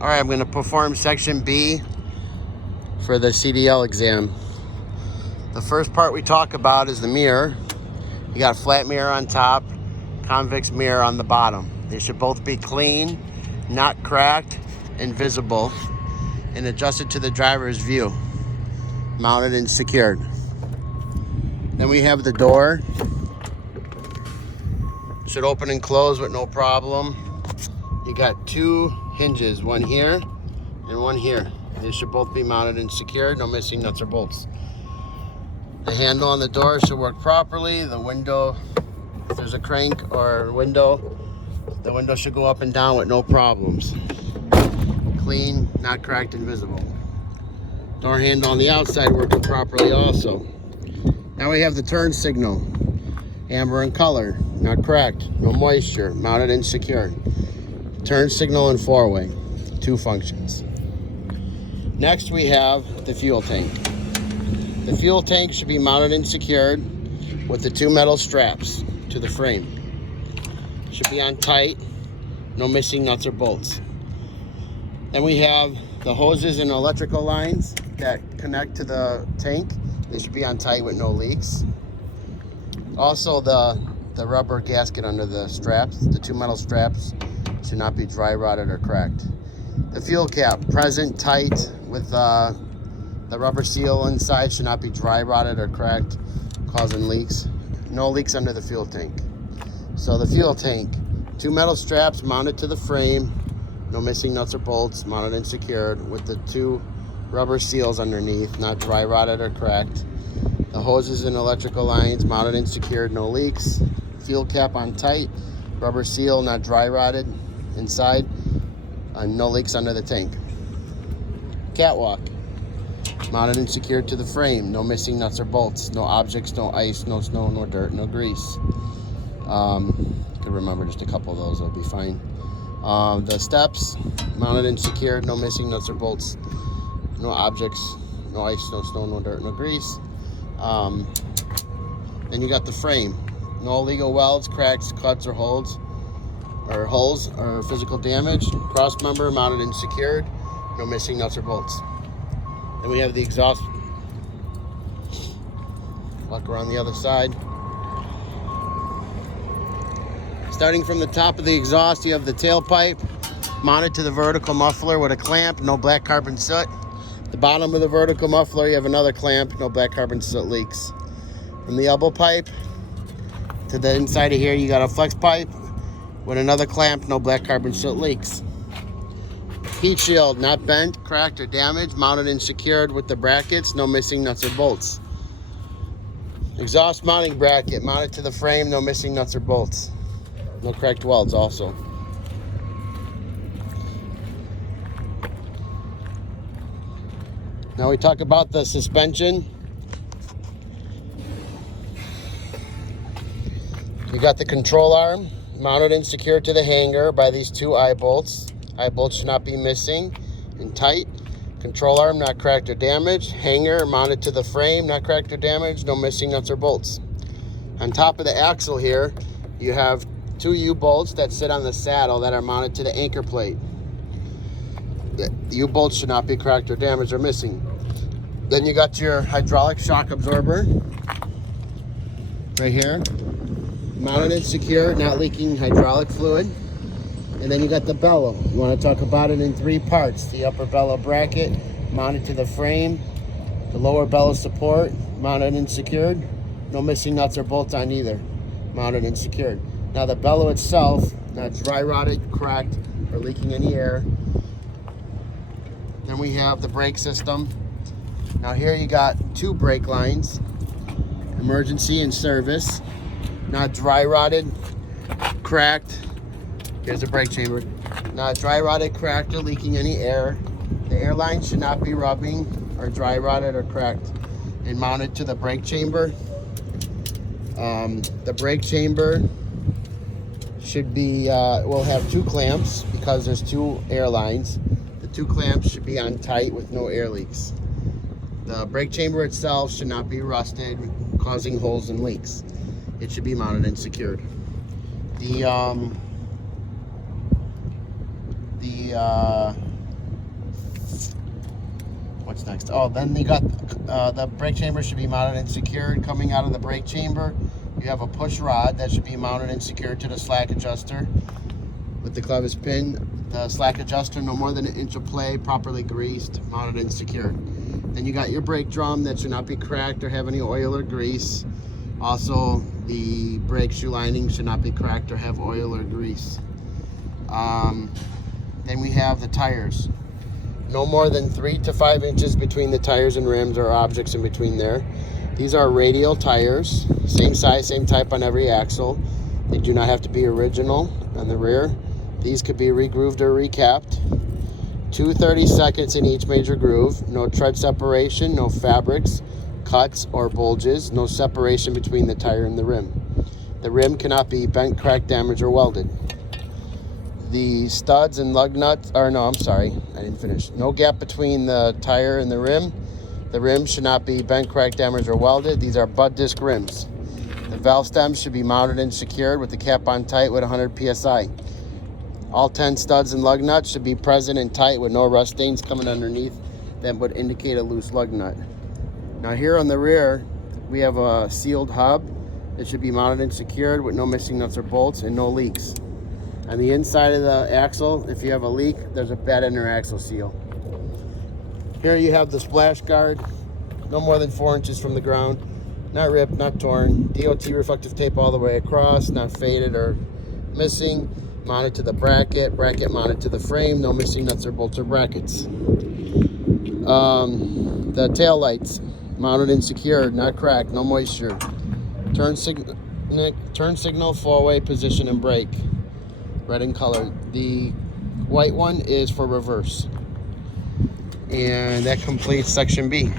All right, I'm going to perform section B for the CDL exam. The first part we talk about is the mirror. You got a flat mirror on top, convex mirror on the bottom. They should both be clean, not cracked, and visible, and adjusted to the driver's view, mounted and secured. Then we have the door. Should open and close with no problem. You got two hinges, one here and one here. They should both be mounted and secured, no missing nuts or bolts. The handle on the door should work properly. The window, if there's a crank or window, the window should go up and down with no problems. Clean, not cracked and visible. Door handle on the outside working properly also. Now we have the turn signal. Amber in color, not cracked, no moisture, mounted and secured. Turn signal and four-way, two functions. Next we have the fuel tank. The fuel tank should be mounted and secured with the two metal straps to the frame. Should be on tight, no missing nuts or bolts. Then we have the hoses and electrical lines that connect to the tank. They should be on tight with no leaks. Also the rubber gasket under the straps, the two metal straps, should not be dry rotted or cracked. The fuel cap, present, tight with the rubber seal inside, should not be dry rotted or cracked, causing leaks. No leaks under the fuel tank. So the fuel tank, two metal straps mounted to the frame, no missing nuts or bolts, mounted and secured with the two rubber seals underneath, not dry rotted or cracked. The hoses and electrical lines mounted and secured, no leaks. Fuel cap on tight, rubber seal, not dry rotted inside, no leaks under the tank. Catwalk, mounted and secured to the frame, no missing nuts or bolts, no objects, no ice, no snow, no dirt, no grease. Could remember just a couple of those, it'll be fine. The steps, mounted and secured, no missing nuts or bolts, no objects, no ice, no snow, no dirt, no grease. Then you got the frame, no illegal welds, cracks, cuts, or holes or physical damage. Cross member mounted and secured, no missing nuts or bolts. Then we have the exhaust. Walk around the other side. Starting from the top of the exhaust, you have the tailpipe mounted to the vertical muffler with a clamp, no black carbon soot. The bottom of the vertical muffler, you have another clamp, no black carbon soot leaks. From the elbow pipe to the inside of here, you got a flex pipe with another clamp, no black carbon soot leaks. Heat shield, not bent, cracked, or damaged, mounted and secured with the brackets, no missing nuts or bolts. Exhaust mounting bracket, mounted to the frame, no missing nuts or bolts. No cracked welds also. Now we talk about the suspension. You got the control arm mounted and secured to the hanger by these two eye bolts. Eye bolts should not be missing and tight. Control arm not cracked or damaged. Hanger mounted to the frame, not cracked or damaged. No missing nuts or bolts. On top of the axle here, you have two U-bolts that sit on the saddle that are mounted to the anchor plate. The U-bolts should not be cracked or damaged or missing. Then you got your hydraulic shock absorber right here, mounted and secure, not leaking hydraulic fluid. And then you got the bellow. You want to talk about it in three parts. The upper bellow bracket mounted to the frame, the lower bellow support mounted and secured, no missing nuts or bolts on either, mounted and secured. Now the bellow itself, not dry rotted, cracked, or leaking any air. Then we have the brake system. Now here you got two brake lines, emergency and service, not dry rotted, cracked. Here's the brake chamber. Not dry rotted, cracked, or leaking any air. The air line should not be rubbing or dry rotted or cracked. And mounted to the brake chamber. The brake chamber should be, will have two clamps because there's two air lines. The two clamps should be on tight with no air leaks. The brake chamber itself should not be rusted, causing holes and leaks. It should be mounted and secured. The What's next? Oh, then you got the brake chamber should be mounted and secured. Coming out of the brake chamber, you have a push rod that should be mounted and secured to the slack adjuster with the clevis pin. The slack adjuster, no more than an inch of play, properly greased, mounted and secured. Then you got your brake drum that should not be cracked or have any oil or grease. Also, the brake shoe lining should not be cracked or have oil or grease. Then we have the tires. No more than 3 to 5 inches between the tires and rims or objects in between there. These are radial tires, same size, same type on every axle. They do not have to be original on the rear. These could be re-grooved or recapped. 2/32 in each major groove. No tread separation, no fabrics, cuts, or bulges. No separation between the tire and the rim. The rim cannot be bent, cracked, damaged, or welded. The studs and lug nuts, or no, I'm sorry, I didn't finish. No gap between the tire and the rim. The rim should not be bent, cracked, damaged, or welded. These are Budd disc rims. The valve stems should be mounted and secured with the cap on tight with 100 PSI. All 10 studs and lug nuts should be present and tight with no rust stains coming underneath that would indicate a loose lug nut. Now here on the rear, we have a sealed hub that should be mounted and secured with no missing nuts or bolts and no leaks. On the inside of the axle, if you have a leak, there's a bad inner axle seal. Here you have the splash guard, no more than 4 inches from the ground, not ripped, not torn. DOT reflective tape all the way across, not faded or missing. Mounted to the bracket mounted to the frame, no missing nuts or bolts or brackets. The tail lights, mounted and secured, not cracked, no moisture. Turn signal, four-way position and brake. Red in color. The white one is for reverse. And that completes section B.